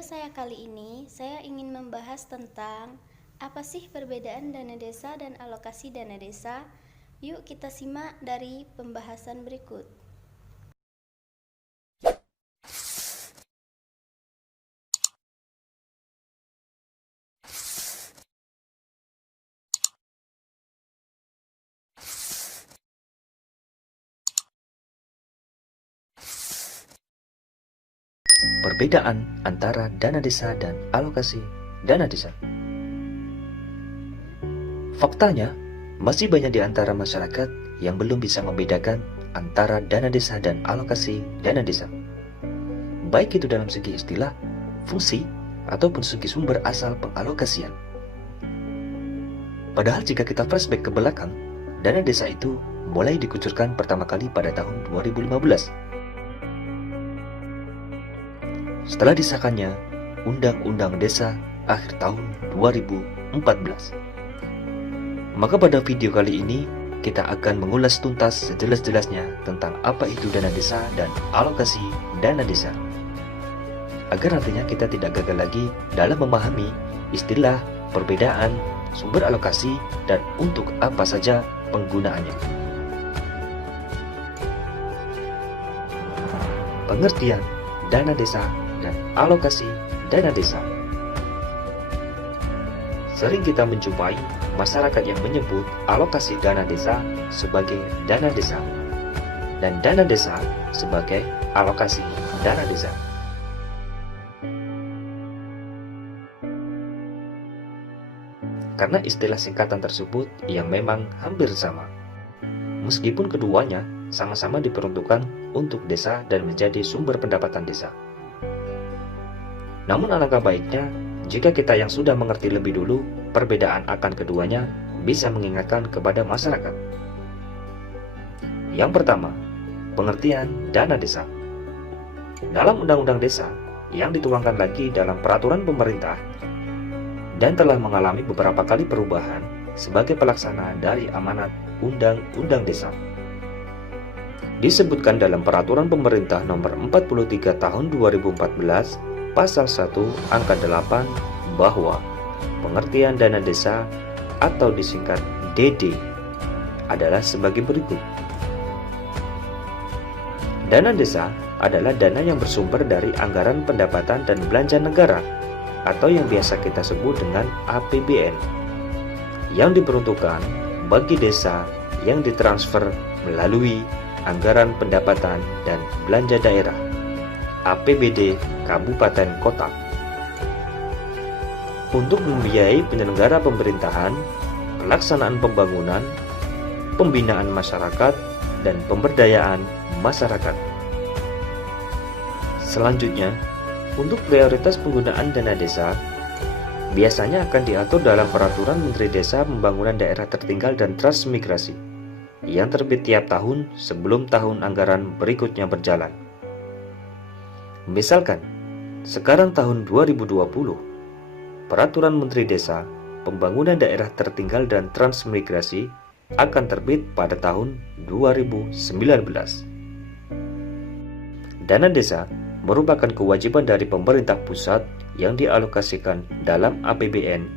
video saya kali ini, saya ingin membahas tentang apa sih perbedaan dana desa dan alokasi dana desa. Yuk kita simak dari pembahasan berikut. Perbedaan antara dana desa dan alokasi dana desa. Faktanya, masih banyak di antara masyarakat yang belum bisa membedakan antara dana desa dan alokasi dana desa. Baik itu dalam segi istilah, fungsi, ataupun segi sumber asal pengalokasian. Padahal jika kita flashback ke belakang, dana desa itu mulai dikucurkan pertama kali pada tahun 2015. Setelah disahkannya Undang-Undang Desa akhir tahun 2014. Maka pada video kali ini kita akan mengulas tuntas sejelas-jelasnya tentang apa itu dana desa dan alokasi dana desa. Agar nantinya kita tidak gagal lagi dalam memahami istilah, perbedaan, sumber alokasi, dan untuk apa saja penggunaannya. Pengertian dana desa dan alokasi dana desa. Sering kita menjumpai masyarakat yang menyebut alokasi dana desa sebagai dana desa dan dana desa sebagai alokasi dana desa. Karena istilah singkatan tersebut yang memang hampir sama, meskipun keduanya sama-sama diperuntukkan untuk desa dan menjadi sumber pendapatan desa. Namun alangkah baiknya jika kita yang sudah mengerti lebih dulu perbedaan akan keduanya bisa mengingatkan kepada masyarakat. Yang pertama, pengertian dana desa. Dalam Undang-Undang Desa yang dituangkan lagi dalam peraturan pemerintah dan telah mengalami beberapa kali perubahan sebagai pelaksana dari amanat Undang-Undang Desa. Disebutkan dalam peraturan pemerintah nomor 43 tahun 2014 Pasal 1 angka 8 bahwa pengertian dana desa atau disingkat DD adalah sebagai berikut. Dana desa adalah dana yang bersumber dari anggaran pendapatan dan belanja negara atau yang biasa kita sebut dengan APBN yang diperuntukkan bagi desa yang ditransfer melalui anggaran pendapatan dan belanja daerah APBD Kabupaten Kota untuk membiayai penyelenggara pemerintahan, pelaksanaan pembangunan, pembinaan masyarakat, dan pemberdayaan masyarakat. Selanjutnya, untuk prioritas penggunaan dana desa, biasanya akan diatur dalam Peraturan Menteri Desa Pembangunan Daerah Tertinggal dan Transmigrasi yang terbit tiap tahun sebelum tahun anggaran berikutnya berjalan. Misalkan, sekarang tahun 2020, Peraturan Menteri Desa, Pembangunan Daerah Tertinggal dan Transmigrasi akan terbit pada tahun 2019. Dana desa merupakan kewajiban dari pemerintah pusat yang dialokasikan dalam APBN,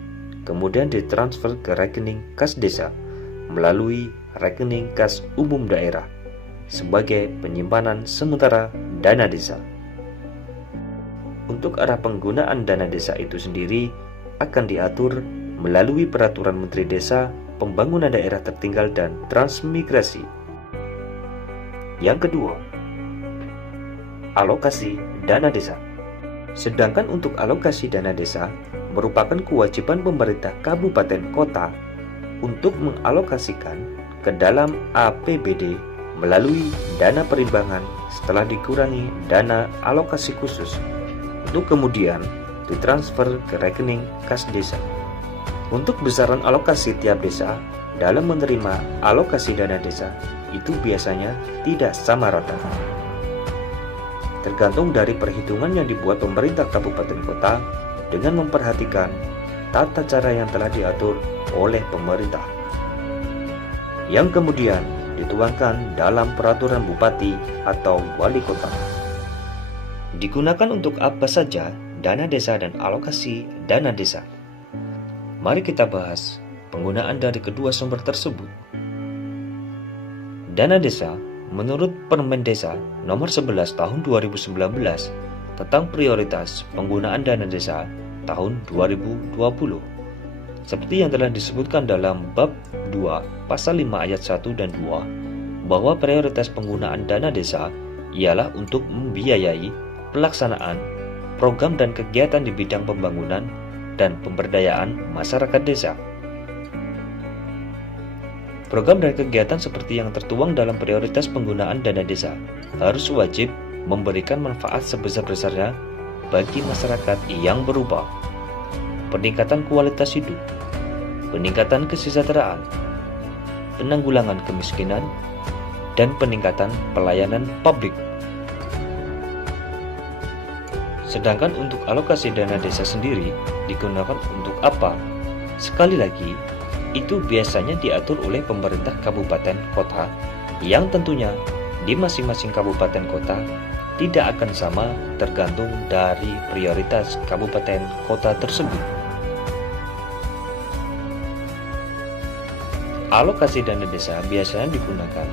kemudian ditransfer ke rekening kas desa melalui rekening kas umum daerah sebagai penyimpanan sementara dana desa. Untuk arah penggunaan dana desa itu sendiri akan diatur melalui Peraturan Menteri Desa, Pembangunan Daerah Tertinggal dan Transmigrasi. Yang kedua, alokasi dana desa. Sedangkan untuk alokasi dana desa merupakan kewajiban pemerintah kabupaten kota untuk mengalokasikan ke dalam APBD melalui dana perimbangan setelah dikurangi dana alokasi khusus untuk kemudian ditransfer ke rekening kas desa. Untuk besaran alokasi tiap desa dalam menerima alokasi dana desa itu biasanya tidak sama rata. Tergantung dari perhitungan yang dibuat pemerintah kabupaten kota dengan memperhatikan tata cara yang telah diatur oleh pemerintah, yang kemudian dituangkan dalam peraturan bupati atau wali kota. Digunakan untuk apa saja dana desa dan alokasi dana desa. Mari kita bahas penggunaan dari kedua sumber tersebut. Dana desa menurut Permen Desa Nomor 11 Tahun 2019 tentang prioritas penggunaan dana desa tahun 2020. Seperti yang telah disebutkan dalam bab 2 pasal 5 ayat 1 dan 2 bahwa prioritas penggunaan dana desa ialah untuk membiayai pelaksanaan program dan kegiatan di bidang pembangunan dan pemberdayaan masyarakat desa. Program dan kegiatan seperti yang tertuang dalam prioritas penggunaan dana desa harus wajib memberikan manfaat sebesar-besarnya bagi masyarakat yang berupa peningkatan kualitas hidup, peningkatan kesejahteraan, penanggulangan kemiskinan, dan peningkatan pelayanan publik. Sedangkan untuk alokasi dana desa sendiri digunakan untuk apa? Sekali lagi, itu biasanya diatur oleh pemerintah kabupaten kota yang tentunya di masing-masing kabupaten kota tidak akan sama tergantung dari prioritas kabupaten kota tersebut. Alokasi dana desa biasanya digunakan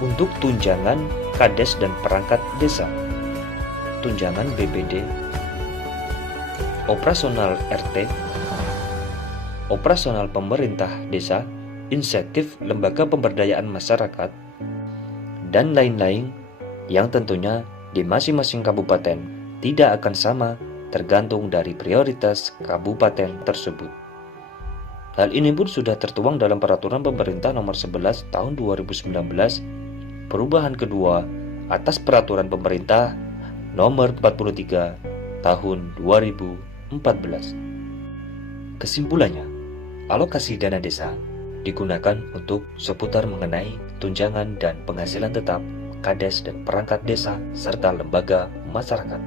untuk tunjangan kades dan perangkat desa, tunjangan BPD, operasional RT, operasional pemerintah desa, insentif lembaga pemberdayaan masyarakat, dan lain-lain yang tentunya di masing-masing kabupaten tidak akan sama tergantung dari prioritas kabupaten tersebut. Hal ini pun sudah tertuang dalam Peraturan Pemerintah Nomor 11 Tahun 2019 perubahan kedua atas Peraturan Pemerintah Nomor 43 Tahun 2014. Kesimpulannya, alokasi dana desa digunakan untuk seputar mengenai tunjangan dan penghasilan tetap kades dan perangkat desa serta lembaga masyarakat.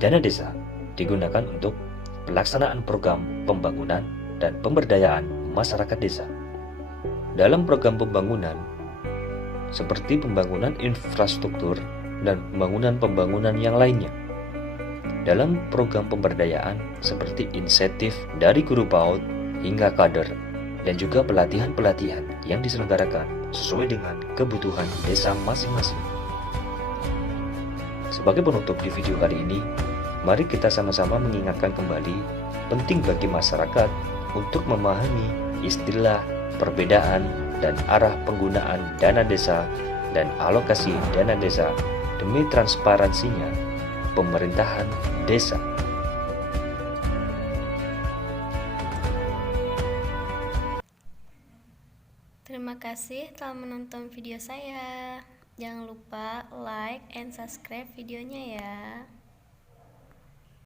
Dana desa digunakan untuk pelaksanaan program pembangunan dan pemberdayaan masyarakat desa. Dalam program pembangunan seperti pembangunan infrastruktur dan pembangunan yang lainnya. Dalam program pemberdayaan seperti insentif dari guru PAUD hingga kader dan juga pelatihan-pelatihan yang diselenggarakan sesuai dengan kebutuhan desa masing-masing. Sebagai penutup di video kali ini, mari kita sama-sama mengingatkan kembali penting bagi masyarakat untuk memahami istilah, perbedaan, dan arah penggunaan dana desa dan alokasi dana desa demi transparansinya pemerintahan desa. Terima kasih telah menonton video saya. Jangan lupa like and subscribe videonya ya.